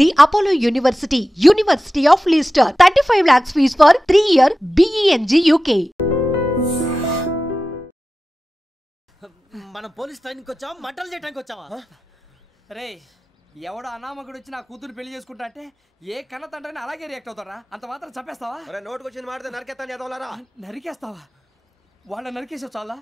The Apollo University, University of Leicester, 35 lakhs fees for 3-year BEng UK. మనం police ట్రైనింగ్కి వచ్చావా మంటలు చేయడానికి వచ్చావా? రే ఎవడో అనామకుడు వచ్చి నా కూతురు పెళ్లి చేసుకుంటా అంటే ఏ కన్న తండ్రిని అలాగే రియాక్ట్ అవుతారా? అంత మాత్రం చంపేస్తావా? నోటుకు వచ్చింది మాడితే నరికేస్తాను చదవాలరా. నరికేస్తావా? వాళ్ళ నరికేసావు చాలా,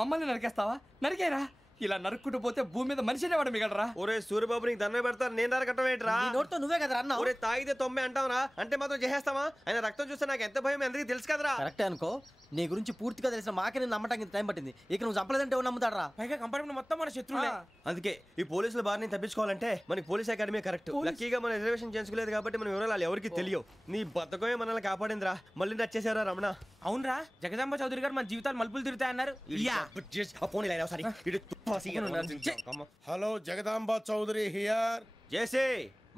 మమ్మల్ని నరికేస్తావా? నరికేరా. ఇలా నరుక్కుంటూ పోతే భూమి మీద మనిషినే వాడు మిగలరా. ఒరే సూర్యబాబు నీకు దండ పెడతారు, నేను నరకటం ఏంట్రా? నోట్తో నువ్వే కదా అన్నా. ఒరే తాగితే తొమ్మే అంటావురా, అంటే మాత్రం చేసేస్తావా? ఆయన రక్తం చూస్తే నాకు ఎంత భయం అందరికీ తెలుసు కదరా. కరెక్టే అనుకో, నీ గురించి పూర్తిగా తెలిసిన మాకే నేను నమ్మటానికి టైం పట్టింది. ఇక నువ్వు చంపలేదంటే ఎవరు నమ్ముతాడరా? పైగా కంపార్ట్మెంట్ మొత్తం మన శత్రువులే. అందుకే ఈ పోలీసుల బారిని తప్పించుకోవాలంటే మనకి పోలీస్ అకాడమీ కరెక్ట్. లక్కీగా మన రిజర్వేషన్ చేసుకోలేదు కాబట్టి మనం వివరాలు ఎవరికి తెలియవు. నీ బతకమే మనల్ని కాపాడిందిరా. మళ్ళీ నచ్చేసారా రమణ? అవునరా, జగదాంబ చౌదరి గారు మన జీవితాలు మలుపులు తిరుగుతాయన్నారు. Hello, Jagadamba Chowdary here. JC,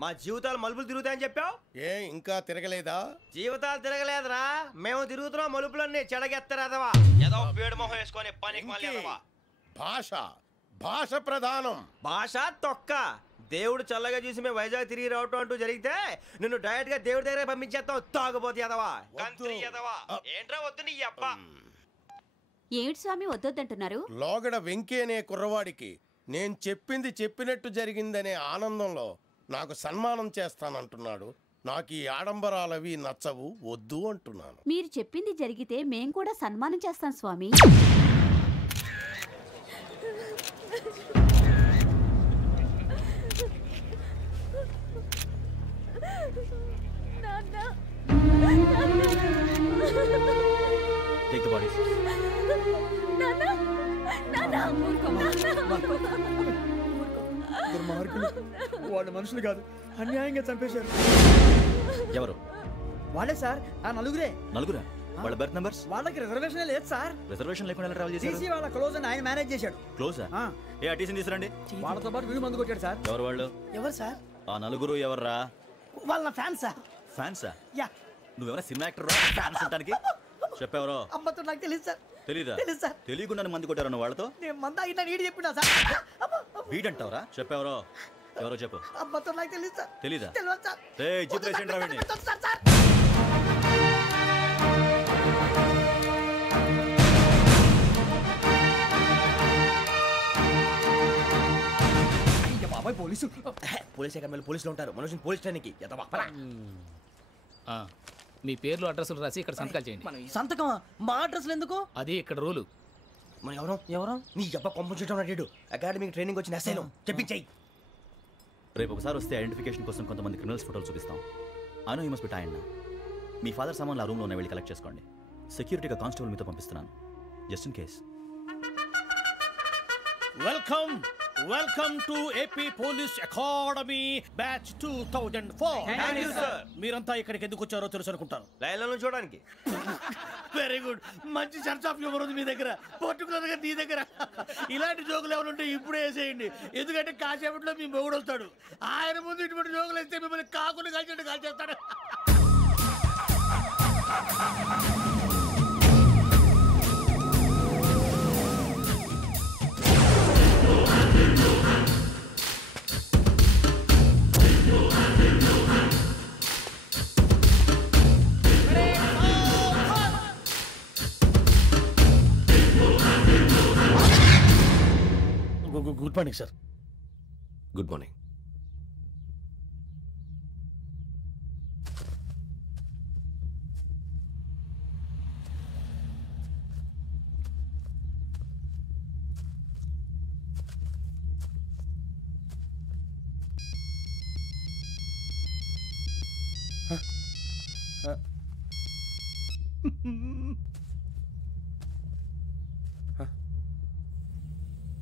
మా జీవితాలు మలుపులు తిరుగుతాయని చెప్పావు, ఏ ఇంకా తిరగలేదా? జీవితాలు తిరగలేదురా, మేము తిరుగుతున్నాం మలుపులన్నీ. చెడగెత్తరాదవా ఏదో వేడి మొహం వేసుకొని పనికి. భాష భాష ప్రధానం. భాష తొక్క. దేవుడు చల్లగా చూసి మేము వైజాగ్ తిరిగి రావటం అంటూ జరిగితే నిన్ను డైరెక్ట్ గా దేవుడి దగ్గర పంపించేస్తావు. తాగుబోతు ఎదవా, గంత్రి ఎదవా. ఏంట్రా వద్దు నీ అప్ప. ఏమిటి స్వామి వద్దంటున్నారు? లోగడ వెంకీ అనే కుర్రవాడికి నేను చెప్పింది చెప్పినట్టు జరిగిందనే ఆనందంలో నాకు సన్మానం చేస్తానంటున్నాడు. నాకు ఈ ఆడంబరాలవి నచ్చవు, వద్దు అంటున్నాను. మీరు చెప్పింది జరిగితే మేం కూడా సన్మానం చేస్తాం స్వామి. Take the bodies. వాళ్ళు మనుషులు కాదు, అన్యాయంగా చంపేశారు. ఎవరు? వాళ్ళే సార్, ఆ నలుగురే. నలుగురా? వాళ్ళ బర్త్ నంబర్స్? వాళ్ళకి రిజర్వేషన్ లేదు సార్. రిజర్వేషన్ లేకుండా ట్రావెల్ చేశారు? టీసీ వాళ్ళ క్లోజ్ అని ఆయన మేనేజ్ చేశాడు. క్లోజా? ఏ టీసీని తీసుకురండి. వాళ్ళతో పాటు వీడు మందు కొట్టాడు సార్. ఎవరు వాళ్ళు? ఎవరు సార్? ఆ నలుగురు ఎవర్రా? వాళ్ళ ఫ్యాన్స్ సార్. ఫ్యాన్సా? యా. నువ్వెవరా సినిమా యాక్టర్ రా ఫ్యాన్స్ అంటానికి? చెప్పెవరో? అమ్మతో నాకు తెలియదు సార్. తెలీదా? తెలుసు సార్. తెలియకుండా మంది కొట్టారు నువ్వు వాళ్ళతో? నేను మంద అయినా నీడి చెప్పినా సార్. వీడంటావరా? చెప్పెవరో? ఎవరో చెప్పు. అమ్మతో నాకు తెలియదు సార్. తెలీదా? తెలియదు సార్. జీప్ రావండి. పోలీస్ అకాడమీలో పోలీసులు ఉంటారు, మనుషులు పోలీస్ ట్రైనింగ్కి. మీ పేర్లు అడ్రస్లు రాసి ఇక్కడ సంతకాలు చేయండి. సంతకమా? మా అడ్రస్లు ఎందుకు? అది ఇక్కడ రూలు. మన ఎవరు నీ అబ్బా పంపించడం అడిగాడు. అకాడమిక్ ట్రైనింగ్ వచ్చిన అసైలం చెప్పించాయి. రేపు ఒకసారి వస్తే ఐడెంటిఫికేషన్ కోసం కొంతమంది క్రిమినల్స్ ఫోటోలు చూపిస్తాం. Anu you must be tired. మీ ఫాదర్ సామాన్లు ఆ రూమ్లో ఉన్న వెళ్ళి కలెక్ట్ చేసుకోండి. సెక్యూరిటీగా కానిస్టేబుల్ మీతో పంపిస్తున్నాను, just in case. Welcome to AP police academy batch 2004. మీరంతా ఇక్కడికి ఎందుకు వచ్చారో తెలుసు అనుకుంటాను. లైన్లను చూడడానికి. వెరీ గుడ్, మంచి సెన్స్ ఆఫ్ హ్యూమర్ ఉంది మీ దగ్గర, పర్టికులర్ గా నీ దగ్గర. ఇలాంటి జోకులు ఎవరు ఉంటే ఇప్పుడే వేసేయండి, ఎందుకంటే కాసేపట్లో మీ మొగుడు వస్తాడు. ఆయన ముందు ఇటువంటి జోకులు వేస్తే మిమ్మల్ని కాకులు కాల్చేట్టు కాల్చేస్తాడు. Good morning sir. Good morning.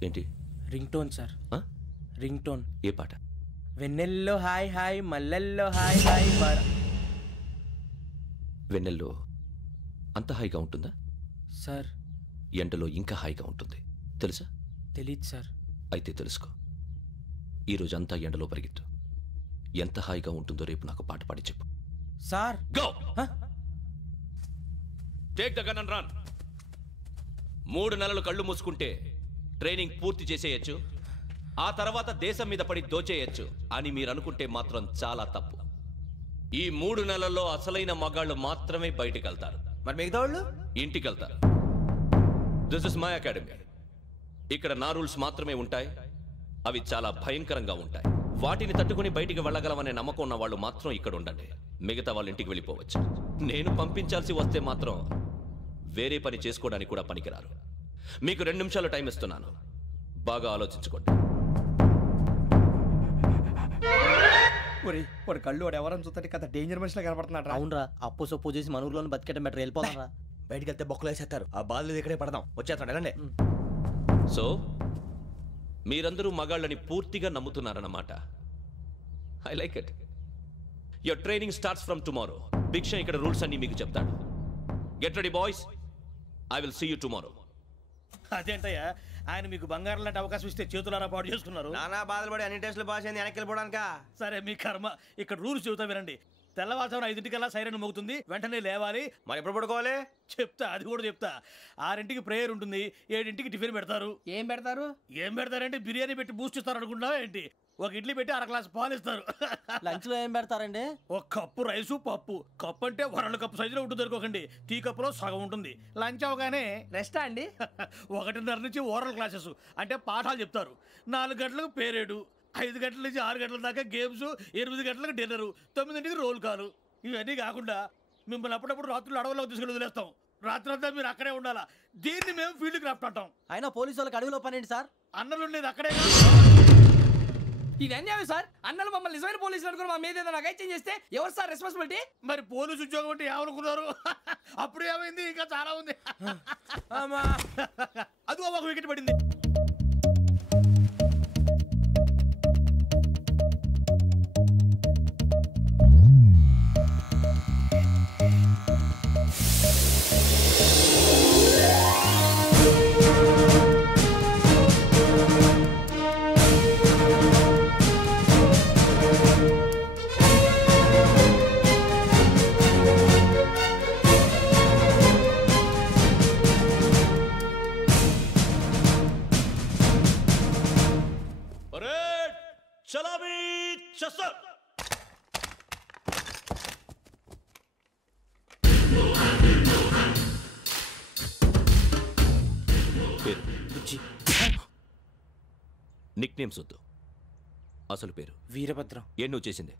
ఏంటి? Ring tone sir. Ring tone. ఏ పాట? వెన్నెల్లో హాయ్ హాయ్, మల్లెల్లో హాయ్ హాయ్. వెన్నెల్లో అంత హాయిగా ఉంటుందా సార్? ఎండలో ఇంకా హాయిగా ఉంటుంది తెలుసా? తెలీదు సార్. అయితే తెలుసుకో. ఈరోజు అంతా ఎండలో పరిగెత్తు. ఎంత హాయిగా ఉంటుందో రేపు నాకు పాట పాడి చెప్పు. Sir go. Take the gun and run. 3 నెలలు కళ్ళు మూసుకుంటే ట్రైనింగ్ పూర్తి చేసేయచ్చు. ఆ తర్వాత దేశం మీద పడి దోచేయచ్చు అని మీరు అనుకుంటే మాత్రం చాలా తప్పు. ఈ 3 నెలల్లో అసలైన మగాళ్ళు మాత్రమే బయటికి వెళ్తారు. మరి మిగతా వాళ్ళు ఇంటికి వెళ్తారు. This is my academy. ఇక్కడ నా రూల్స్ మాత్రమే ఉంటాయి. అవి చాలా భయంకరంగా ఉంటాయి. వాటిని తట్టుకుని బయటికి వెళ్ళగలమనే నమ్మకం ఉన్న వాళ్ళు మాత్రం ఇక్కడ ఉండండి. మిగతా వాళ్ళు ఇంటికి వెళ్ళిపోవచ్చు. నేను పంపించాల్సి వస్తే మాత్రం వేరే పని చేసుకోవడానికి కూడా పనికిరారు. మీకు 2 నిమిషాలు టైం ఇస్తున్నాను. బాగా ఆలోచించుకోండి. వాడు కళ్ళు వాడు ఎవరైనా చూస్తే కదా డేంజర్ మనిషిలో కనపడుతున్నాడు. అవునరా, అప్పు సొప్పు చేసి మన ఊర్లో బతికేట బెటర్ వెళ్ళిపోతారా. బయటికి వెళ్తే బొక్కలు వేసేస్తారు. ఆ బాధలు ఇక్కడే పడదాం. వచ్చేస్తాడు వెళ్ళండి. సో మీరందరూ మగాళ్ళని పూర్తిగా నమ్ముతున్నారన్నమాట. I like it. Your training starts from tomorrow. Bhiksha ఇక్కడ రూల్స్ అన్ని మీకు చెప్తాడు. Get ready boys. I will see you tomorrow. అదేంటయ్యా, ఆయన మీకు బంగారం లాంటి అవకాశం ఇస్తే చేతులారా పాటు చేసుకున్నారు. నానా బాధలు పడి అన్ని టెస్టులు పాస్ అయింది వెనక్కి వెళ్ళిపోవడానికా? సరే మీ కర్మ. ఇక్కడ రూల్స్ చెబుతా వినండి. తెల్లవారుజామున 5 సైరన్ మోగుతుంది, వెంటనే లేవాలి. మరి ఎప్పుడు పడుకోవాలి చెప్తా, అది కూడా చెప్తా. 6 ప్రేయర్ ఉంటుంది, 7 టిఫిన్ పెడతారు. ఏం పెడతారు? ఏం పెడతారంటే బిర్యానీ పెట్టి బూస్ట్ ఇస్తారు అనుకుంటున్నావా ఏంటి? ఒక ఇడ్లీ పెట్టి 1/2 గ్లాస్ పాలు ఇస్తారు. లంచ్ లో ఏం పెడతారండి? ఒక కప్పు రైసు పప్పు. కప్పు అంటే 1/2 కప్పు సైజులో ఉంటుంది అనుకోకండి. టీ కప్పులో సగం ఉంటుంది. లంచ్ అవగానే రెస్టా అండి? 1:30 నుంచి ఓరల్ క్లాసెస్ అంటే పాఠాలు చెప్తారు. 4 గంటలకు పేరేడు, 5 గంటల నుంచి 6 గంటల దాకా గేమ్స్, 8 గంటలకు డిన్నరు, 9 రోల్ కాలు. ఇవన్నీ కాకుండా మిమ్మల్ని అప్పుడప్పుడు రాత్రులు అడవుల్లో తీసుకెళ్ళి వదిలేస్తాం. రాత్రి అంతా మీరు అక్కడే ఉండాలా. దీన్ని మేము ఫీల్డ్ క్రాఫ్ట్ అంటాం. అయినా పోలీసు వాళ్ళకి అడవిలో పనేంటి సార్? అన్నలు ఉండేది అక్కడే. ఇది అన్యాయం సార్. అన్నలు మమ్మల్ని నిజమైన పోలీసులు అనుకుని మా మీద ఏదైనా అగైత్యం చేస్తే ఎవరు సార్ రెస్పాన్సిబిలిటీ? మరి పోలీసు ఉద్యోగం అంటే ఏమనుకున్నారు? అప్పుడు ఏమైంది? ఇంకా చాలా ఉంది. అదిగో ఒక వికెట్ పడింది. నిక్ నేమ్స్ వద్దు. అసలు పేరు వీరభద్రం. ఏం నువ్వు చేసింది?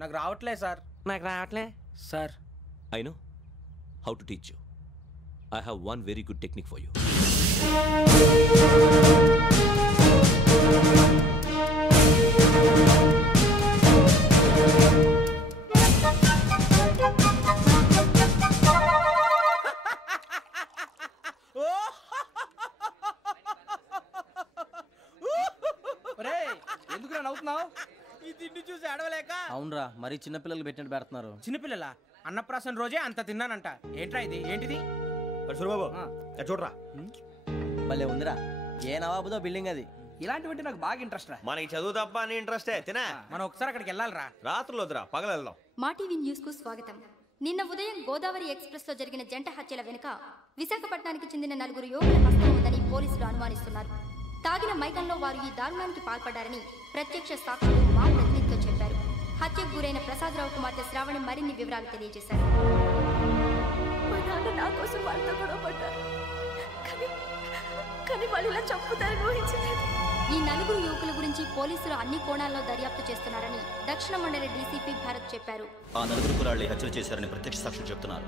నాకు రావట్లే సార్. నాకు రావట్లే sir. I know how to teach you. I have one very good technique for you. అవునరా, మరి చిన్నపిల్లలు పెట్టినట్టు పెడుతున్నారు. చిన్నపిల్లల అన్నప్రాసన రోజే అంత తిన్నానంట. ఏంట్రా ఇది? ఏంటిది? సురబాబు చూడరా, భలే ఉందిరా. ఏ నవాబుదో బిల్డింగ్ అది. ఇలాంటివంటే నాకు బాగా ఇంట్రెస్ట్ రా. మనకి చదువు తప్ప అని ఇంట్రెస్టే. తినా మనం ఒకసారి అక్కడికి వెళ్ళాలిరా. రాత్రులు వద్దురా, పగలు వెళ్దాం. మా టీవీ న్యూస్ కు స్వాగతం. నిన్న ఉదయం గోదావరి ఎక్స్ప్రెస్ లో జరిగిన జంట హత్యల వెనుక విశాఖపట్నానికి చెందిన 4 యువకుల హస్తం ఉందని పోలీసులు అనుమానిస్తున్నారు. తాగిన మైకంలో వారు ఈ దారుణానికి పాల్పడ్డారని ప్రత్యక్ష సాక్షులు మా ప్రతినిధితో చెప్పారు. హత్యకు గురైన ప్రసాదరావు కుమార్తె శ్రావణి మరిన్ని వివరాలు తెలియజేశారు. మా నాన్న నా కోసం వాళ్ళతో గొడవ పడ్డారు, కానీ వాళ్ళు ఇలా చంపుతారని ఊహించలేదు. ఈ 4 యువకుల గురించి పోలీసులు అన్ని కోణాల్లో దర్యాప్తు చేస్తున్నారని దక్షిణ మండలి డీసీపీ భరత్ చెప్పారు. ఆ 4 కుర్రాళ్ళు హత్యలు చేశారని ప్రత్యక్ష సాక్షులు చెప్తున్నారు.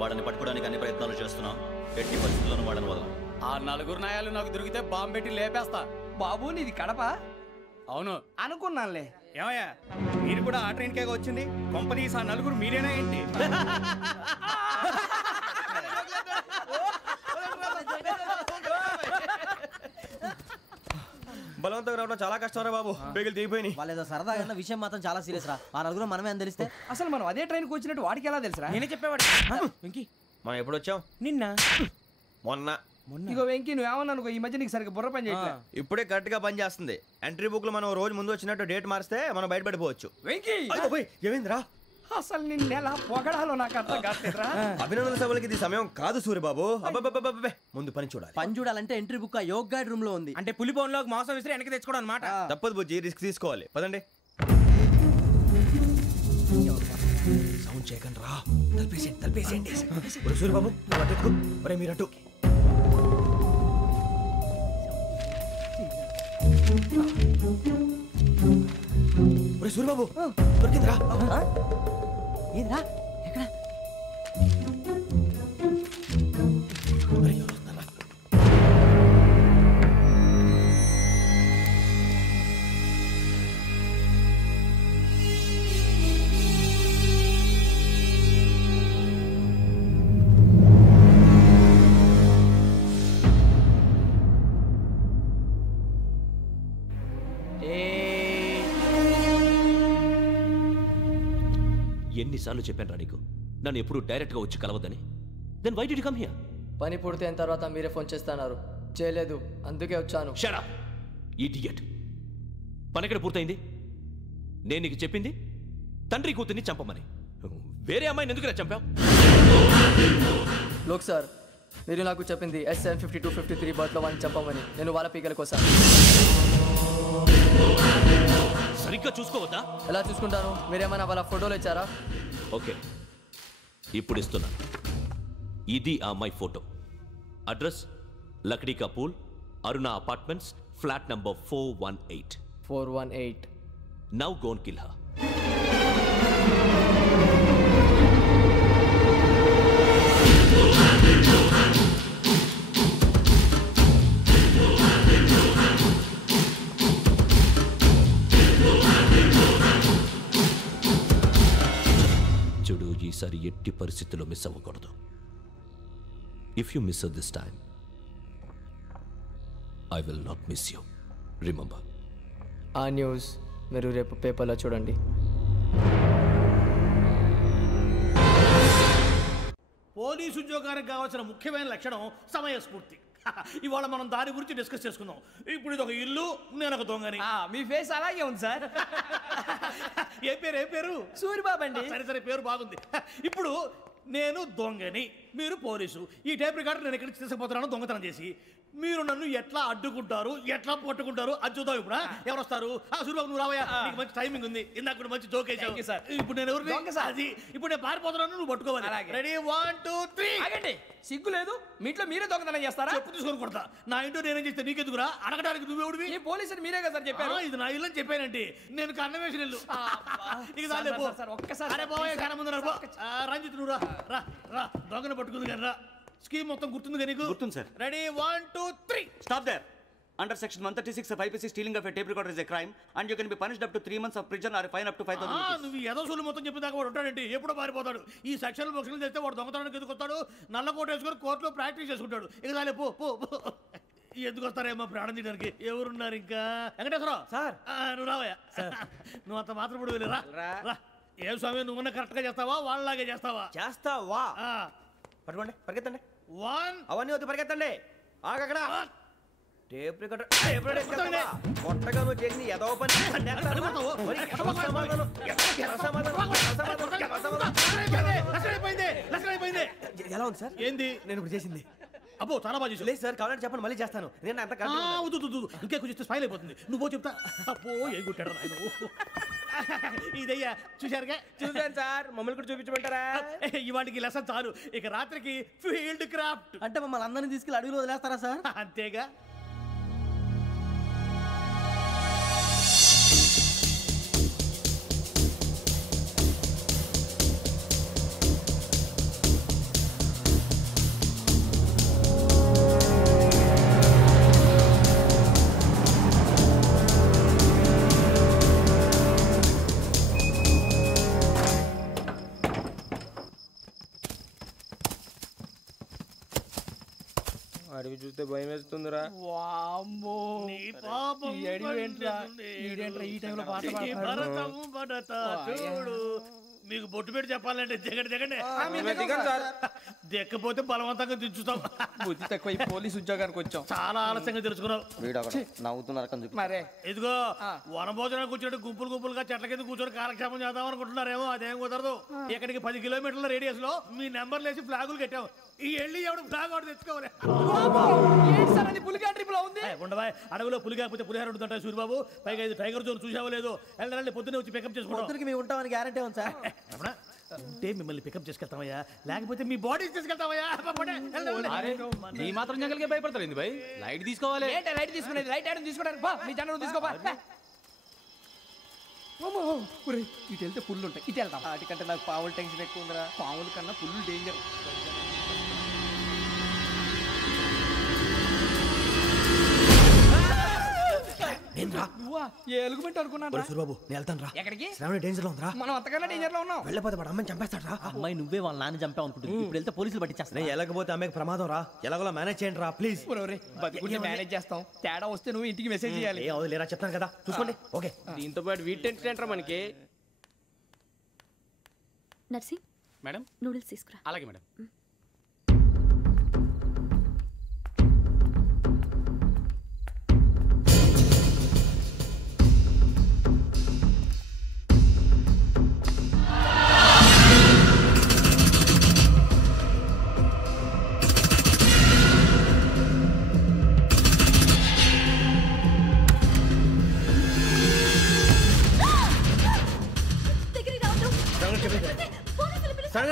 వాళ్ళని పట్టుకోవడానికి అన్ని ప్రయత్నాలు చేస్తున్నాం. ఎట్టి పరిస్థితుల్లోనూ వాళ్ళని వదలం. ఆ 4 నాయాలు నాకు దొరికితే బాంబు పెట్టి లేపేస్తా. బాబు నీది కడప? అవును అనుకున్నానులే. ఏమయ్యా, మీరు కూడా ఆ ట్రైన్ కేగా వచ్చింది? కంపెనీస్ ఆ 4 మీరేనా ఏంటి? బలవంతంగా రావడం చాలా కష్టం రా బాబు. బేగులు దిగిపోయినాయి. వాళ్ళు ఏదో సరదాగా విషయం మాత్రం చాలా సీరియస్ రా. ఆ 4 మనమే అని తెలిస్తే అసలు మనం అదే ట్రైన్కి వచ్చినట్టు వాడికి ఎలా తెలుసురా? నేనే చెప్పేవాడు. మనం ఎప్పుడు వచ్చాం? నిన్న మొన్న. ఇగో వెంకీ, నువ్వేమన్నా అనుకో, ఈ మధ్య నీకు సరిగ్గా బుర్ర పని చేయట్లేదు. ఇప్పుడే కరెక్ట్ గా పని చేస్తుంది. ఎంట్రీ బుక్ లో మనం రోజు ముందు వచ్చినట్టు డేట్ మారిస్తే మనం బయటపడిపోవచ్చు. వెంకీ ఏమైందిరా? అసలు నిన్న ఎలా పొగడాలో నాకు అర్థం కావట్లేదురా. అభినందన సభలకి ఇది సమయం కాదు సూర్యబాబు. అబ్బబ్బబ్బబ్బే, ముందు పని చూడాలి. పని చూడాలంటే ఎంట్రీ బుక్ యోగ్ గైడ్ రూమ్ లో ఉంది. అంటే పులి బోన్లోకి మాంసం విసిరి వెనక్కి తెచ్చుకోవడం అనమాట. తప్పదు బుజ్జి, రిస్క్ తీసుకోవాలి. పదండి. సౌండ్ చేయకండి రా. తలపేసేయండి. సూర్యబాబు అటు ఒరే మీరు అటు. ఒరే సూర్యబాబు దొరికిందిరా. ఏంద్రా ఎక్కడ? ఎన్నిసార్లు చెప్పాను రా నీకు నన్ను ఎప్పుడు డైరెక్ట్గా వచ్చి కలవద్దని. Then why did you come here? పని పూర్తయిన తర్వాత మీరే ఫోన్ చేస్తున్నారు. చేయలేదు, అందుకే వచ్చాను. Shut up idiot. పని ఎక్కడ పూర్తయింది? నేను నీకు చెప్పింది తండ్రి కూతుర్ని చంపమని. వేరే అమ్మాయిని ఎందుకు చంపావు? లోక్ సార్, మీరు నాకు చెప్పింది SN 5253 బర్త్లో వాళ్ళని చంపమని. నేను వాళ్ళ పీకల కోసం. సరిగ్గా చూసుకోవద్దా? ఎలా చూసుకుంటాను? మీరేమైనా వాళ్ళ ఫోటోలు ఇచ్చారా? ఓకే, ఇప్పుడు ఇస్తున్నా. ఇది ఆ అమ్మాయి photo. Address Lakdi కపూల్, Aruna apartments, flat number 418. 418. Now go and kill her. చూడు, ఈసారి ఎట్టి పరిస్థితుల్లో మిస్ అవ్వకూడదు. If you miss this time I will not miss you. Remember. ఆ న్యూస్ మీరు రేపు పేపర్లో చూడండి. పోలీసు ఉద్యోగానికి కావాల్సిన ముఖ్యమైన లక్షణం సమయస్ఫూర్తి. ఇవాళ మనం దాని గురించి డిస్కస్ చేసుకుందాం. ఇప్పుడు ఇది ఒక ఇల్లు, నేను ఒక దొంగని. మీ ఫేస్ అలాగే ఉంది సార్. ఏ పేరు? సూరిబాబు అండి. సరే పేరు బాగుంది. ఇప్పుడు నేను దొంగని, మీరు పోలీసు. ఈ టైప్ రికార్డు నేను ఎక్కడికి తీసుకుపోతున్నాను దొంగతనం చేసి. మీరు నన్ను ఎట్లా అడ్డుకుంటారు, ఎట్లా పట్టుకుంటారు అది చూద్దాం. ఇప్పుడు ఎవరు వస్తారు? సూరిబాబు నువ్వు రావయ్యా, నీకు మంచి టైమింగ్ ఉంది. ఇందాక కూడా మంచి జోక్ వేసావు. ఇప్పుడు నేను ఎవరు? అది ఇప్పుడు నేను పారిపోతున్నాను, నువ్వు పట్టుకోవాలి. రెడీ 1 2 3. ఆగండి, సిగ్గు లేదు? మీ ఇంట్లో మీరే దొంగతనం చేస్తారా? చెప్పు తీసుకొని కొడతా. నా ఇంట్లో నేనేం చేస్తే నీకెందుకురా? అడగడానికి నువ్వెవడివి? ఈ పోలీసులు మీరే కదా సార్ చెప్పారు. ఇది నా ఇల్లు అని చెప్పానండి. నేను కన్న వేసిన ఇల్లు. ఒక్కసారి అరే బాబు కన్న ముందు రంజిత్ నువ్వు రా రా. దొంగను పట్టుకుంది కానీ రా. స్కీమ్ మొత్తం గుర్తుంది కదా నీకు? గుర్తుంది sir. Ready 1 2 3. Stop there. Under section 136 of IPC, stealing of a tape recorder is a crime and you can be punished up to 3 months of prison or a fine up to 5,000 rupees. నువ్వు ఏదో సొల్లు మొత్తం చెప్పిన దాకా వాడు ఉంటాడండి. ఎప్పుడో పారిపోతాడు. ఈ సెక్షన్ బొక్షన్లు చేస్తే వాడు దొంగతనానికి ఎందుకు వస్తాడు? నల్ల కోట వేసుకొని కోర్టులో ప్రాక్టీస్ చేసుకుంటాడు. ఇక చాలే పో పో. ఎందుకు వస్తారేమో ప్రాణం తీయడానికి? ఎవరున్నారు ఇంకా? వెంకటేశ్వరరావు సార్, నువ్వు రావయ్యా. నువ్వు అంత మాత్రం ఇప్పుడు వెళ్ళి రా. ఏం స్వామి, నువ్వు కరెక్ట్ గా చేస్తావా వాళ్ళలాగే చేస్తావా? చేస్తావా? పట్టుకోండి, పరిగెత్తండి. 1. అవన్నీ వద్దు, పరిగెత్తండి. ఆగక్కడ టేప్ రికార్డర్ కొత్తగా నువ్వు చేసింది ఏదో పని. ఎలా ఉంది సార్? ఏంది నేను ఇప్పుడు చేసింది? అబ్బో చాలా బాగా చేసి. లేదు సార్, కావాలంటే చెప్పండి, మళ్ళీ చేస్తాను. నేను అంత ఇంకే కొంచెం స్మైల్ అయిపోతుంది. నువ్వు చెప్తా. అబ్బో ఏ కొట్టాడు ఆయన. ఇదయ్యా చూశారుగా? చూశాను సార్. మమ్మల్ని కూడా చూపించమంటారా? ఇవాటికి లెసన్ చాలు. ఇక రాత్రికి ఫీల్డ్ క్రాఫ్ట్. అంటే మమ్మల్ని అందరినీ తీసుకెళ్ళి అడుగులు వదిలేస్తారా సార్? అంతేగా. అడిగి చూస్తే భయం వేస్తుందిరా. మీకు బొట్టు పెట్టి చెప్పాలంటే దిగండి దిక్కపోతే బలవంతంగా దించుతాం. బుద్ధి తక్కువ ఈ పోలీస్ ఉద్యోగానికి వచ్చాం. చాలా ఆలస్యంగా తెలుసుకున్నావు. నవ్వుతున్నారు మరే ఇదిగో వనభోజనానికి కూర్చొని గుంపులుగా చెట్ల కింద కూర్చొని కాలక్షేపం చేద్దాం అనుకుంటున్నారేమో. అదేం కుదరదు. ఇక్కడికి 10 కిలోమీటర్ల రేడియస్ లో మీ నెంబర్లు వేసి ఫ్లాగులు కట్టాము. ఈ వెళ్ళి ఎవడు ఫ్లాగ్ ఒకటి తెచ్చుకోవాలి. ఉండవా అడవిలో పులి కాకపోతే పులిహార ఉంటుంటాయి సూర్యబాబు. పైగా ఇది టైగర్ జోన్ చూసావో లేదో. వెళ్ళండి పొద్దున్నే వచ్చి పికప్ చేసుకుంటాం. మేము ఉంటామని గ్యారంటీ ఉంది సార్. అంటే మిమ్మల్ని పికప్ చేసుకెళ్తామయ్యా, లేకపోతే మీ బాడీ తీసుకెళ్తామయ్యా. ఈ మాత్రం జంగల్కే భయపడతారు భయ్. లైట్ తీసుకోవాలి. లైట్ తీసుకునేది లైట్ ఐటమ్ తీసుకోవడానికి మీ జనం తీసుకోపా. ఇటు వెళ్తే పుల్లు ఉంటాయి, ఇటు వెళ్తాం. వాటికంటే నాకు పావులు టెన్షన్ ఎక్కువ ఉందిరా. పాముల కన్నా పుల్లు డేంజర్. ఎలుగుబెట్టి అనుకున్నాను సూర్యబాబు నేను వెళ్తాను రా. ఎక్కడికి? శ్రావణి డేంజర్ లో ఉందిరా. మనం అంతకన్నా డేంజర్ లో ఉన్నాం. వెళ్ళపోతే వాడు అమ్మాయిని చంపేస్తాడు రా. అమ్మాయి నువ్వే వాళ్ళ నాన్న చంపావు అనుకుంటుంది. ఇప్పుడు వెళ్తే పోలీసులు పట్టించేస్తా. వెళ్ళకపోతే అమ్మాయికి ప్రమాదం రా. ఎలాగోలా మేనేజ్ చేయండి రా ప్లీజ్. బతికుంటే మేనేజ్ చేస్తాం. తేడా వస్తే నువ్వు ఇంటికి మెసేజ్ చేయాలి. ఏ అవును లేరా చెప్తాను కదా చూసుకోండి. ఓకే దీంతో పాటు వీటి టెన్షన్ ఏంట్రా మనకి. నర్సింగ్ మేడం నూడిల్స్ తీసుకురా. అలాగే మేడం.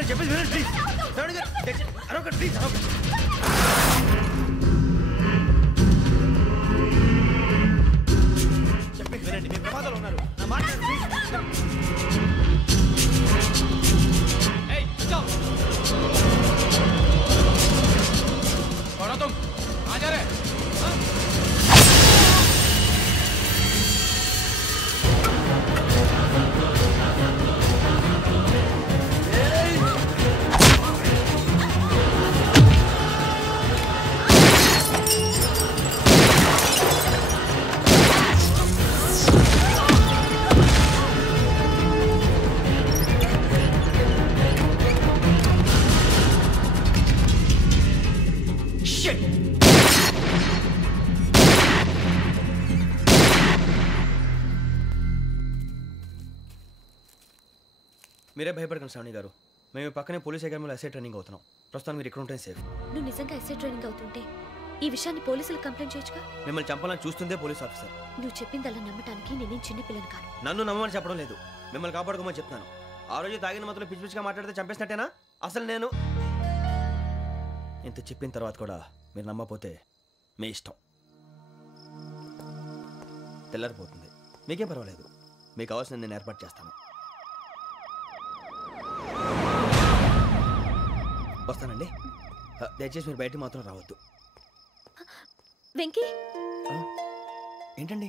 చెప్పేసి వినండి ప్లీజ్. శ్రావణి గారు అరొకటి ప్లీజ్. చెప్పేసి వినండి. మీ ప్రమాదాలు ఉన్నారు. నా మాట మీరే భయపడకండి శ్రావణి గారు. మేము పక్కనే పోలీస్ అకాడమీలో ఎస్ఐ ట్రైనింగ్ అవుతున్నాం. ప్రస్తుతం మీరు ఇక్కడ ఉంటే సేఫ్. నువ్వు నిజంగా ఎస్ఐ ట్రైనింగ్ అవుతుంటే ఈ విషయాన్ని పోలీసులకు కంప్లైంట్ చేయొచ్చుగా. మిమ్మల్ని చంపాలని చూస్తుందే పోలీస్ ఆఫీసర్. నువ్వు చెప్పిందల్లా నమ్మటానికి నేనేం చిన్నపిల్లని కాను. నన్ను నమ్మమని చెప్పడం లేదు, మిమ్మల్ని కాపాడుకోమని చెప్తాను. ఆ రోజు తాగిన మాత్రం పిచ్చి పిచ్చిగా మాట్లాడితే చంపేసినట్టేనా? అసలు నేను ఇంత చెప్పిన తర్వాత కూడా మీరు నమ్మకపోతే మీ ఇష్టం. తెల్లారిపోతుంది, మీకేం పర్వాలేదు. మీకు కావాల్సిన నేను ఏర్పాటు చేస్తాను. వస్తానండి. దయచేసి మీరు బయటికి మాత్రం రావద్దు. వెంకీ ఏంటండి?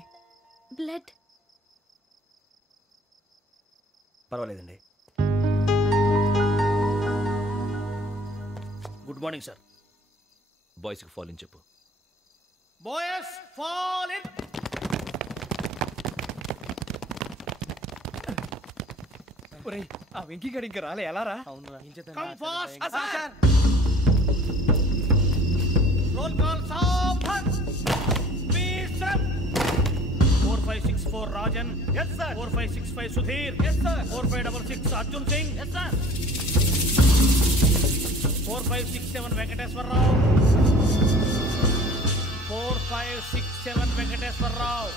బ్లడ్. పర్వాలేదండి. Good morning sir. బాయ్స్కి ఫాల్ ఇన్ చెప్పు. Boys fall in. ఒరేయ్ ఆ వెంకీ గడి ఇంకా రాలే. ఎలా రా? Come fast sir. Roll call సావధాన్. Speed up. 4564 Rajan. yes sir. 4565 Sudheer. yes sir. 4566 Arjun Singh. yes sir. 4567 Venkateswara Rao. 4567 Venkateswara Rao.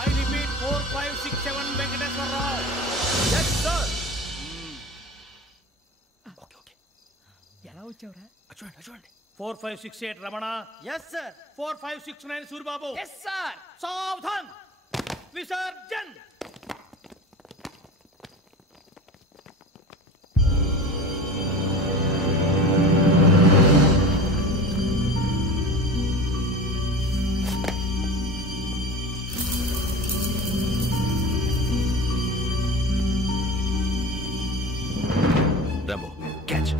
I repeat 4567 Venkateswara Rao. yes sir. ఎలా వచ్చావురా? చూడండి చూడండి. 4568 Ramana. yes sir. 4569 Suryababu. yes sir. సావధాన్. Visarjan. Rambo, catch.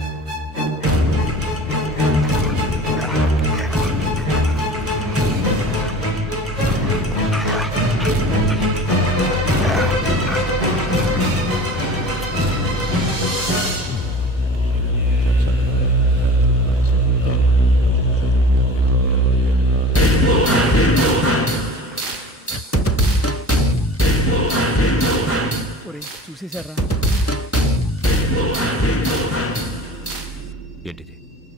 చూసేశారా? ఏంటిది?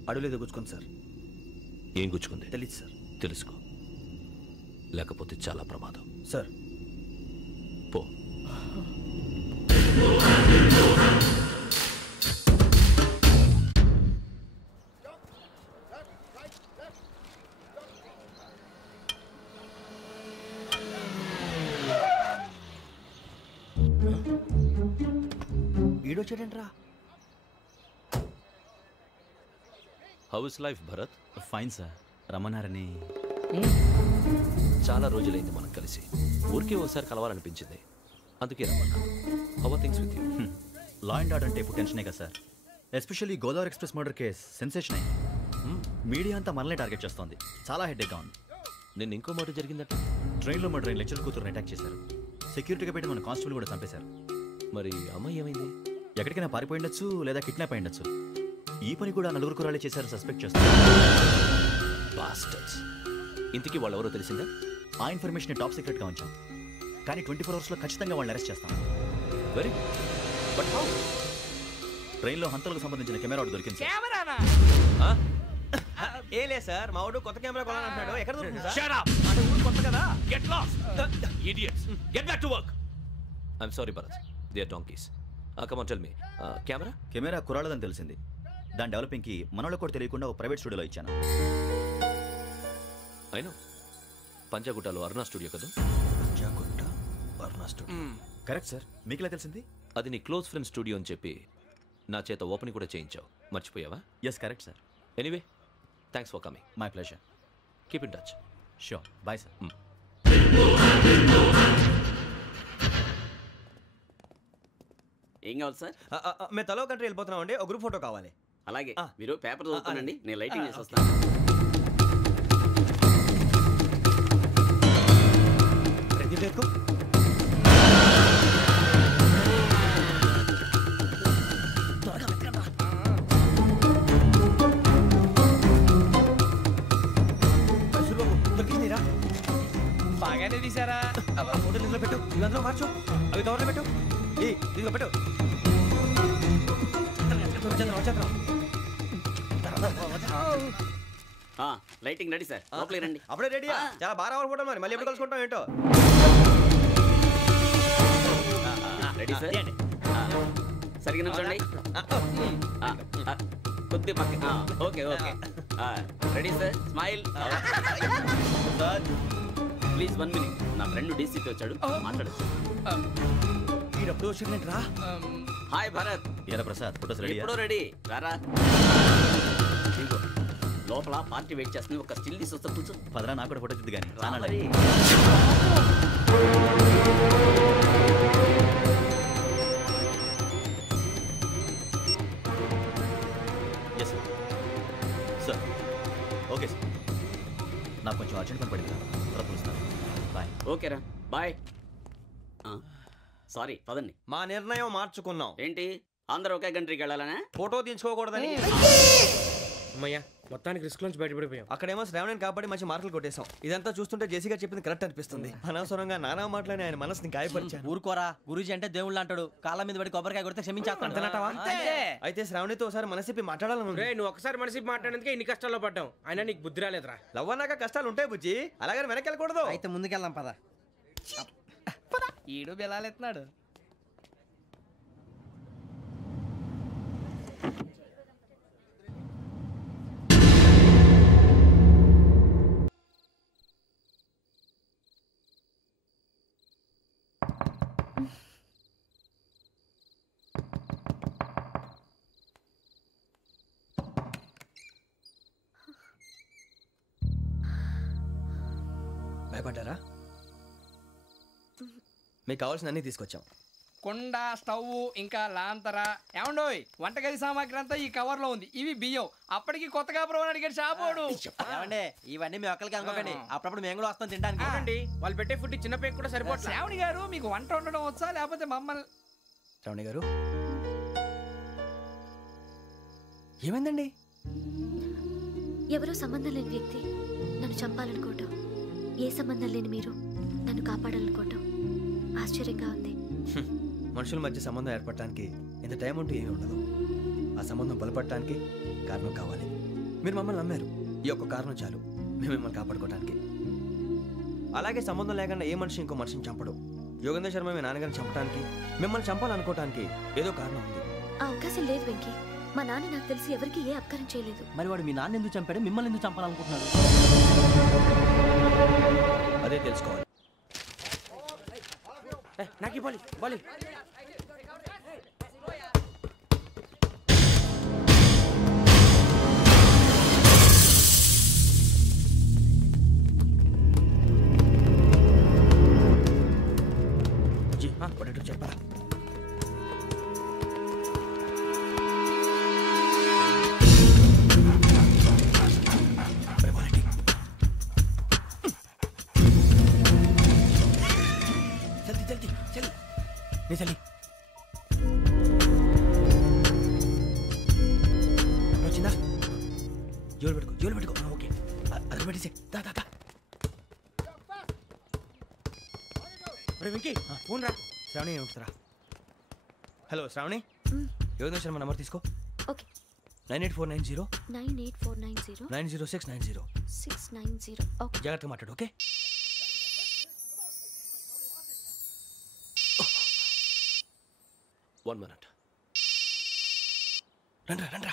అడుగులేదో గుచ్చుకుంది సార్. ఏం గుచ్చుకుంది? తెలీదు సార్. తెలుసుకో, లేకపోతే చాలా ప్రమాదం. సార్ పో. ఈడొచ్చాడంట్రా. How is life Bharat? Fine sir. రమ్మన్నారని. చాలా రోజులైంది మనం కలిసి. ఊరికే ఒకసారి కలవాలనిపించింది, అందుకే రమ్మన్నా. How are things with you? Law and order అంటే ఇప్పుడు టెన్షనే కదా sir. Especially Godavari express murder case sensation అయింది. మీడియా అంతా మనల్ని టార్గెట్ చేస్తోంది. చాలా హెడ్ఏక్గా ఉంది. నిన్న ఇంకో మాట జరిగిందట. ట్రైన్లో మా ట్రైన్ లెక్చర్ కూతురుని అటాక్ చేశారు. సెక్యూరిటీగా పెట్టి మన కానిస్టేబుల్ కూడా చంపేశారు. మరి అమ్మాయి ఏమైంది? ఎక్కడికైనా పారిపోయిండొచ్చు, లేదా కిడ్నాప్ అయ్యిండొచ్చు. ఈ పని కూడా నలుగురు కురాలే చేశారు సస్పెక్ట్ చేస్తారు. బాస్టర్స్. ఇంతకీ వాళ్ళు ఎవరో తెలిసిందా? ఆ ఇన్ఫర్మేషన్ టాప్ సీక్రెట్గా ఉంచాం, కానీ 24 అవర్స్లో ఖచ్చితంగా వాళ్ళని అరెస్ట్ చేస్తాం. Very but how? ట్రైన్లో హంతలకు సంబంధించిన కెమెరా ఒకటి దొరికింది. కెమెరానా? ఏ లే సార్, మా వాడు కొత్త కెమెరా కొనాలంటున్నాడు. ఎక్కడ దొరుకుతుంది సార్? Shut up! అంటే ఊరు కొత్త కదా. Get lost! Idiots! Get back to work! I'm sorry, Bharat. They are donkeys. Come on, tell me. Camera? Camera కురాలదని తెలిసింది. దాని డెవలపింగ్కి మనోళ్ళకు కూడా తెలియకుండా ఒక ప్రైవేట్ స్టూడియోలో ఇచ్చాను. అయినా పంజాగుట్టలో అరుణా స్టూడియో కదా? Panjagutta Aruna studio. Correct sir. మీకు ఎలా తెలిసింది? అది నీ క్లోజ్ ఫ్రెండ్ స్టూడియో అని చెప్పి నా చేత ఓపెనింగ్ కూడా చేయించావు. మర్చిపోయావా? Yes correct sir. Anyway, thanks for coming. My pleasure. Keep in touch. Sure. Bye sir. ఏం కావాలి సార్? మేము తలో కంట్రీ వెళ్ళిపోతున్నాం అండి. ఒక గ్రూప్ ఫోటో కావాలి. అలాగే, మీరు పేపర్ చదువుతానండి, నేను లైటింగ్ చేసి వస్తాను. బాగానే తీసారా? ఫోటోలు ఇందులో పెట్టు, ఇవి అందులో మార్చు, అవి కవర్లో పెట్టు, దీనిలో పెట్టు. లైటింగ్ రెడీ సార్, లోపలికి రండి. అప్పుడే రెడీయా? చాలా బాగా రావాలి ఫోటో. మరి మళ్ళీ ఎప్పుడు కలుసుకుంటాం ఏంటో. Ready sir. సరిగ్గా నుంచోండి. కొద్ది పక్క. Okay okay. Ready sir. Smile. Please 1 minute. నా ఫ్రెండ్ డీసీపీ వచ్చాడు, మాట్లాడచ్చు. ఈడప్పుడు వచ్చిందంటరా. హాయ్ భరత్. ఏరా ప్రసాద్, ఫోటోస్ రెడీ? ఎప్పుడో రెడీ. రారా. లోపల పార్టీ వెయిట్ చేస్తుంది, ఒక స్టిల్ తీసి వస్తా, కూర్చో. పదరా, నాకు కూడా ఫోటో చూద్దు కానీ రానా. Yes sir. Okay sir. నాకు కొంచెం అర్జెంట్ పని పడింది, తర్వాత పిలుస్తాను. బాయ్. ఓకేరా, బాయ్. సారీ, పదండి. మా నిర్ణయం మార్చుకున్నాం. ఏంటి, అందరూ ఒకే కంట్రీకి వెళ్ళాలనే? ఫోటో తీసుకోకూడదని. అమ్మయ్యా, మొత్తానికి రిస్క్ నుంచి బయటపడిపోయాం. అక్కడేమో శ్రావణిని కాబట్టి మంచి మార్కులు కొట్టేశాం. ఇదంతా చూస్తుంటే జేసీగా చెప్పింది కరెక్ట్ అనిపిస్తుంది. అనవసరంగా నానా మాటలని ఆయన మనసుని గాయపరిచాను. ఊరుకోరా, గురూజీ అంటే దేవుళ్ళు అంటాడు. కాళ్ళ మీద పడి కొబ్బరికాయ కొడితే క్షమించేస్తాడు. అయితే శ్రావణితో ఒకసారి మనసిప్పి మాట్లాడాలను. నువ్వు ఒకసారి మనసిప్పి మాట్లాడేందుకే ఇన్ని కష్టాల్లో పడ్డాం. అయినా నీకు బుద్ధి రాలేదురా. లవ్ అన్నాక కష్టాలు ఉంటాయి బుజ్జి, అలాగని వెనక్కి వెళ్ళకూడదు. అయితే ముందుకెళ్దాం పద. ఈడు బెలాలెత్తున్నాడు. భయపడ్డారా? మీకు కావాల్సిన అన్ని తీసుకొచ్చాం. కుండ, స్టవ్, ఇంకా లాంతర. ఏమండోయ్, వంటగది సామాగ్రి అంతా ఈ కవర్ లో ఉంది. ఇవి బియ్యం. అప్పటికి కొత్తగా బ్రౌన్ అడిగాడు షాపోడు. ఏమండి, ఇవన్నీ మీ ఒక్కరికి అనుకోకండి, అప్పుడప్పుడు మేము కూడా వస్తాం తినడానికి. చూడండి, వాళ్ళు పెట్టే ఫుడ్ చిన్న పేరు కూడా సరిపోతుంది. శ్రావణి గారు, మీకు వంట వండడం వచ్చా, లేకపోతే మమ్మల్ని? శ్రావణి గారు, ఏమైందండి? ఎవరో సంబంధం లేని వ్యక్తి నన్ను చంపాలనుకోవటం, ఏ సంబంధం లేని మీరు నన్ను కాపాడాలనుకోవటం ఆశ్చర్యంగా ఉంది. మనుషుల మధ్య సంబంధం ఏర్పడటానికి ఇంత టైం ఉంటే ఏమీ ఉండదు. ఆ సంబంధం బలపడటానికి కారణం కావాలి. మీరు మమ్మల్ని నమ్మారు, ఈ ఒక్క కారణం చాలు మేము మిమ్మల్ని కాపాడుకోవడానికి. అలాగే సంబంధం లేకుండా ఏ మనిషి ఇంకో మనిషిని చంపడు. యోగేంద్ర శర్మ మీ నాన్నగారిని చంపడానికి, మిమ్మల్ని చంపాలనుకోవటానికి ఏదో కారణం ఉంది. ఆ అవకాశం లేదు వెంకీ. మా నాన్న నాకు తెలిసి ఎవరికి ఏ అపకారం చేయలేదు. మరి వాడు మీ నాన్న ఎందుకు చంపాడు, మిమ్మల్ని ఎందుకు చంపాలనుకుంటున్నాడు? అదే తెలుసుకోవాలి. నాకు బాలి బాలి చెప్పరా? చలి వచ్చిందా? జోలు పెట్టుకో. ఓకే, అది పెట్టేసే. వెంకీ ఫోన్ రా. శ్రావణి ఏమిటిరా? హలో శ్రావణి, యోగేంద్ర శర్మ నంబర్ తీసుకో. ఓకే. 98490 98490 90690 690. ఓకే, జాగ్రత్తగా మాట్లాడు. ఓకే. One minute. రండ్రా.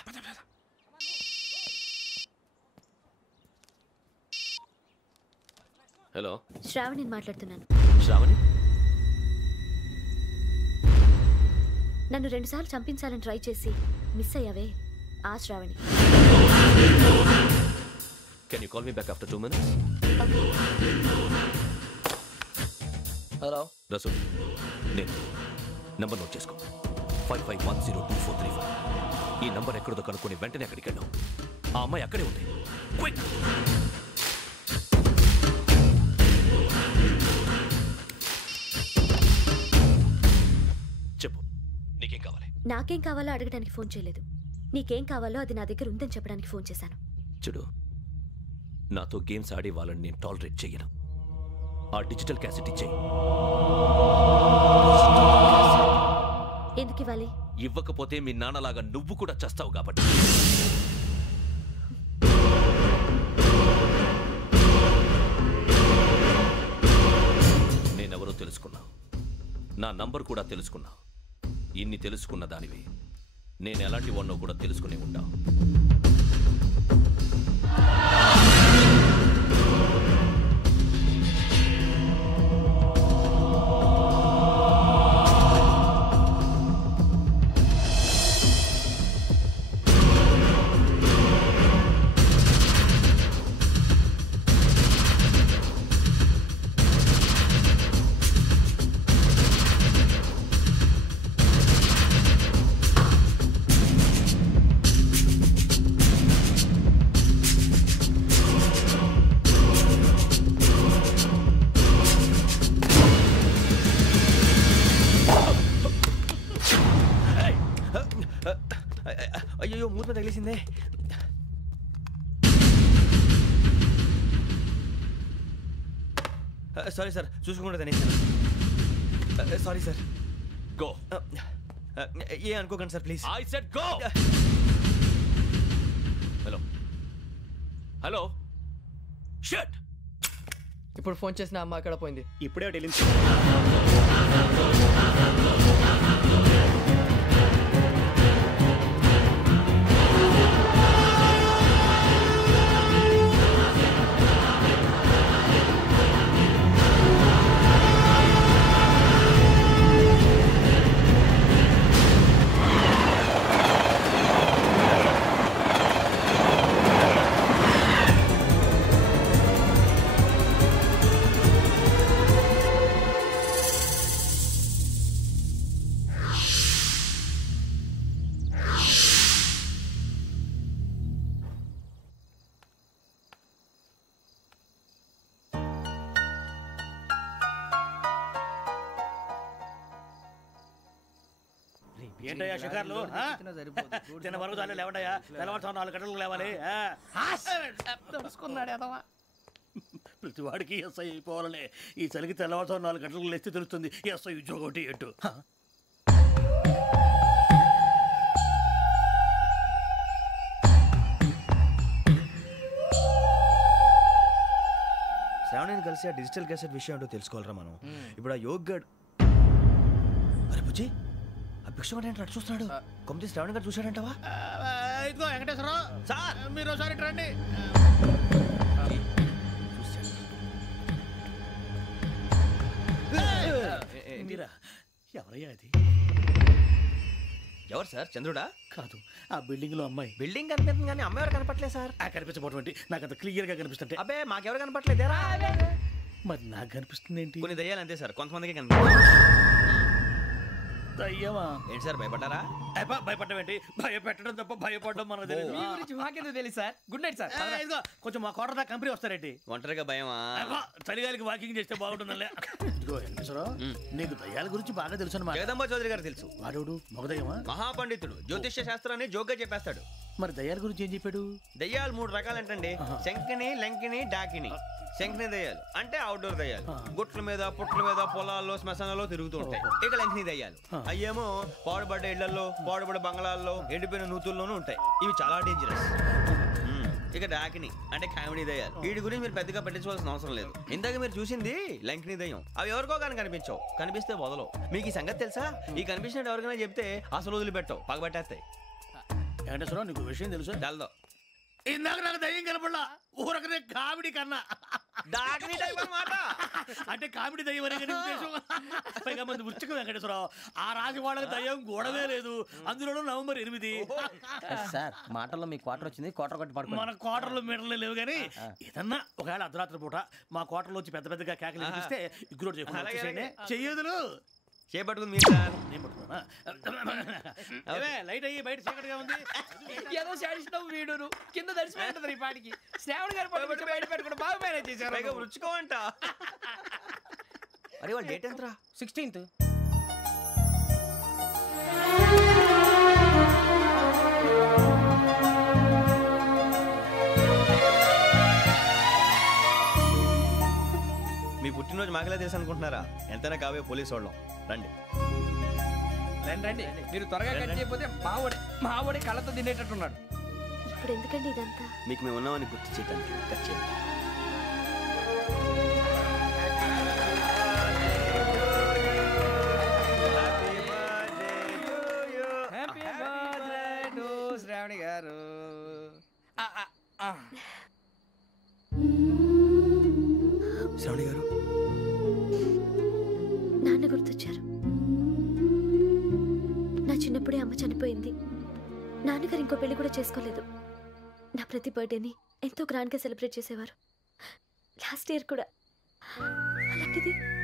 హలో, శ్రావణిని మాట్లాడుతున్నాను. శ్రావణి, నన్ను 2 సార్లు చంపించాలని ట్రై చేసి మిస్ అయ్యావే, ఆ Shravani. Can you call me back after 2 minutes? Hello Rasu, నేను నంబర్ నోట్ చేసుకో. 55102435. ఈ నంబర్ ఎక్కడదో కనుక్కొని వెంటనే అక్కడికి వెళ్ళాం. ఆ అమ్మాయి అక్కడే ఉంది. క్విక్! చెప్పు, నీకేం కావాలి? నాకేం కావాలో అడగడానికి ఫోన్ చేయలేదు. నీకేం కావాలో అది నా దగ్గర ఉందని చెప్పడానికి ఫోన్ చేశాను. చూడు, నాతో గేమ్స్ ఆడే వాళ్ళని నేను టాలరేట్ చెయ్యను. ఆ డిజిటల్ క్యాసెట్ ఇచ్చేయి. ఎందుకు ఇవ్వాలి? ఇవ్వకపోతే మీ నాన్నలాగా నువ్వు కూడా చస్తావు కాబట్టి. నేనెవరో తెలుసుకున్నావు, నా నంబర్ కూడా తెలుసుకున్నావు. ఇన్ని తెలుసుకున్న దానివి నేను ఎలాంటి వాడినో కూడా తెలుసుకునే ఉంటావు. అయ్యో, మూత తగిలేసిందే. సారీ సార్, చూసుకోకుండా తినేసాను. Sorry sir. గో. ఏ అనుకోకండి sir, please. I said go. Hello hello, shut. ఇప్పుడు ఫోన్ చేసిన అమ్మ ఎక్కడ పోయింది? ఇప్పుడే వెళ్ళింది. ఏంటయ్యా షికార్లు? తిన్న వరకు దాన్ని లేవండయ్యా. తెల్లవారుతో 4 గంటలకు లేవాలి. తెలుసుకున్నాడు ఎదవా. ప్రతి వాడికి ఎస్ఐ అయిపోవాలనే ఈ చలికి తెల్లవారుతో 4 గంటలకు లేస్తే తెలుస్తుంది ఎస్ఐ ఉద్యోగం ఒకటి ఎట్టు. శ్రావణిని కలిసి ఆ డిజిటల్ క్యాసెట్ విషయం ఏంటో తెలుసుకోవాలరా మనం. ఇప్పుడు ఆ యోగ్ గడ్ అరే బుజ్జి ఆ భిక్షం అంటే అటు చూస్తున్నాడు. కొమ్మతి శ్రావణి గారు చూశాడంటావా? ఇదిగో వెంకటేశ్వరరావు సార్, మీరు ఒకసారి ఇటు రండి. మీరా? ఎవరయ్యా అది? ఎవరు సార్? చంద్రుడా? కాదు, ఆ బిల్డింగ్ లో అమ్మాయి. బిల్డింగ్ కనిపిస్తుంది కానీ అమ్మాయి ఎవరు కనపట్లేదు సార్. కనిపించబోటువంటి నాకు అంత క్లియర్ గా కనిపిస్తుంటే. అబ్బే మాకెవరు కనపట్లేదేరా? మరి నాకు కనిపిస్తుంది ఏంటి? కొన్ని దయ్యాలు అంతే సార్, కొంతమందికి కనిపిస్తుంది. దయ్యమా? ఏంటి సార్ భయపడ్డారా? భయపడడం ఏంటి? భయపెట్టడం తప్ప భయపడడం మనకు తెలియదు. మీ గురించి మాకేదో తెలుసు సార్. Good night sir. ఇదిగో కొంచెం మా కోట దాకా కంపెనీ వస్తారేంటి? ఒంటరిగా భయమా? చలిగాలికి వాకింగ్ చేస్తే బాగుంటుందిలే. ఇదిగో వెంకటేశ్వరరావు, నీకు దయ్యాల గురించి బాగా తెలుసు అన్నమాట. జగదంబ చౌదరి గారు తెలుసు. వాడోడు మగదయ్యమా? మహాపండితుడు, జ్యోతిష్య శాస్త్రాన్ని జోగ్గా చెప్పేస్తాడు. మరి దయ్యాల గురించి ఏం చెప్పాడు? దయ్యాలు 3 రకాలంటండి. శంకిని, లంకిని, డాకిని. శంకిని దయ్యాలు అంటే అవుట్డోర్ దయ్యాలు, గుట్ల మీద పుట్ల మీద పొలాల్లో శ్మశానాల్లో తిరుగుతూ ఉంటాయి. ఇక లంకిని దయ్యాలు అయ్యేమో పాడుబడ్డ ఇళ్లలో, పాడుబడ్డ బంగ్లాల్లో, ఎండిపోయిన నూతుల్లోనూ ఉంటాయి. ఇవి చాలా డేంజరస్. ఇక డాకిని అంటే కామెడీ దయ్యాలు. వీటి గురించి మీరు పెద్దగా పట్టించుకోవాల్సిన అవసరం లేదు. ఇందాక మీరు చూసింది లంకిని దయ్యం. అవి ఎవరికో కానీ కనిపించవు, కనిపిస్తే వదలవు. మీకు ఈ సంగతి తెలుసా? ఈ కనిపించినట్టు ఎవరికైనా చెప్తే అసలు వదిలిపెట్టవు, పగబట్టేస్తాయి. వెంకటేశ్వరరావు, నీకు విషయం తెలుసు? డల్దో ఇందాక నాకు దయ్యం కనపడలా, ఊరకనే కామెడీ కన్నా. అంటే కామెడీ దయ్యం అనే ఉద్దేశం. పైగా మంది ఉచ్చక వెంకటేశ్వరరావు, ఆ రాజు వాళ్ళకి దయ్యం గొడవే లేదు. అందులోనూ నవంబర్ 8. సార్ మాటల్లో మీ క్వార్టర్ వచ్చింది, క్వార్టర్ కొట్టి పడుకో. మన క్వార్టర్లో మీటర్లు లేవు కానీ ఏదన్నా ఒకవేళ అర్ధరాత్రి పూట మా క్వార్టర్లో వచ్చి పెద్ద పెద్దగా కేకలు వినిపిస్తే ఇగ్గురు చెయ్యదులు చేపట్టుకుంది మీరు సార్. నేను పట్టుకున్నా. లైట్ అయ్యి బయట చీకటిగా ఉంది. ఏదో శాడిస్తావు వీడును కింద దర్శనం ఈ పాటికి. శ్రావణ్ గారు బయట పెట్టుకుంటే బాగా మేనేజ్ చేశారు. రుచుకోమంట. అరే వాళ్ళ డేట్ ఎంతరా? 16th. మీ పుట్టినరోజు మాకలే తెలుసు అనుకుంటున్నారా? ఎంతైనా కావే పోలీసు వాళ్ళం. రండి రండి. మీరు త్వరగా కట్ చేయకపోతే మావడి కళ్ళతో తినేటట్టున్నాడు. ఇప్పుడు ఎందుకండి ఇదంతా? మీకు మేము ఉన్నామని గుర్తు చేయడానికి కట్ చేయండి. హ్యాపీ బర్త్డే టు శ్రావణి గారు. శ్రావణి గారు, నాన్న గుర్తొచ్చారు. నా చిన్నప్పుడే అమ్మ చనిపోయింది. నాన్నగారు ఇంకో పెళ్లి కూడా చేసుకోలేదు. నా ప్రతి బర్త్డేని ఎంతో గ్రాండ్గా సెలబ్రేట్ చేసేవారు. లాస్ట్ ఇయర్ కూడా. అలాంటిది